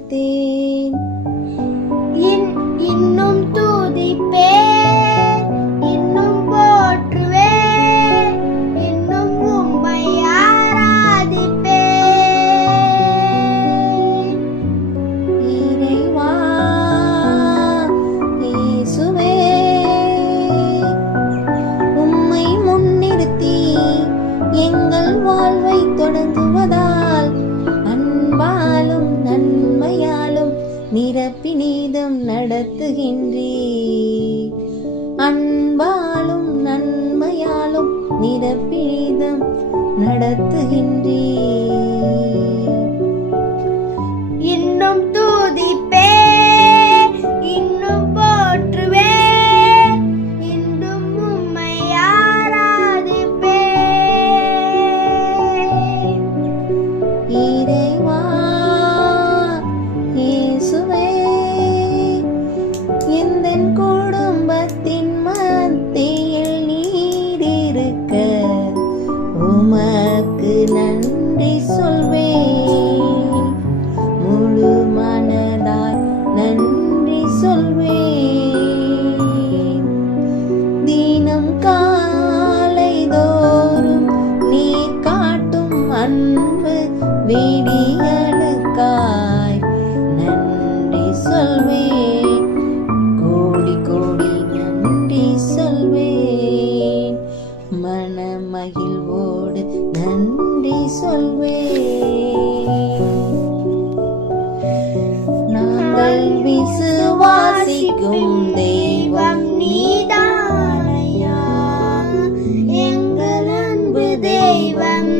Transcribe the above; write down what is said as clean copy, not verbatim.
துதித்தேன். இன்னும் துதிப்பேன், இன்னும் போற்றுவேன், இன்னும் உம்மை ஆராதிப்பேன். இறைவா இயேசுவே, உம்மை முன்னிறுத்தி எங்கள் வாழ்வை தொடங்குவதால் அன்பாலும் நன்மையாலும் நிரப்பி நீதம் நடத்துகின்றே. அன்பாலும் நன்மையாலும் நிரப்பி நீதம் நடத்துகின்றே. இன்னும் துதிப்பேன், இன்னும் போற்றுவேன், இன்னும் உம்மை ஆராதிப்பேன். இறைவா இயேசுவே, எந்தன் குடும்பத்தின் மத்தியில் நீர் இருக்க உமக்கு நன்றி சொல்வேன். முழு மனதாய் நன்றி சொல்வேன். தினம் காலை தோறும் நீ காட்டும் அன்பு விடியலுக்காய் நன்றி சொல்வேன். கோடி கோடி நன்றி சொல்வேன். மனமகிழ்வோடு நன்றி சொல்வேன். நாங்கள் விசுவாசிக்கும் தெய்வம் நீதானையா, எங்கள் அன்பு தெய்வம்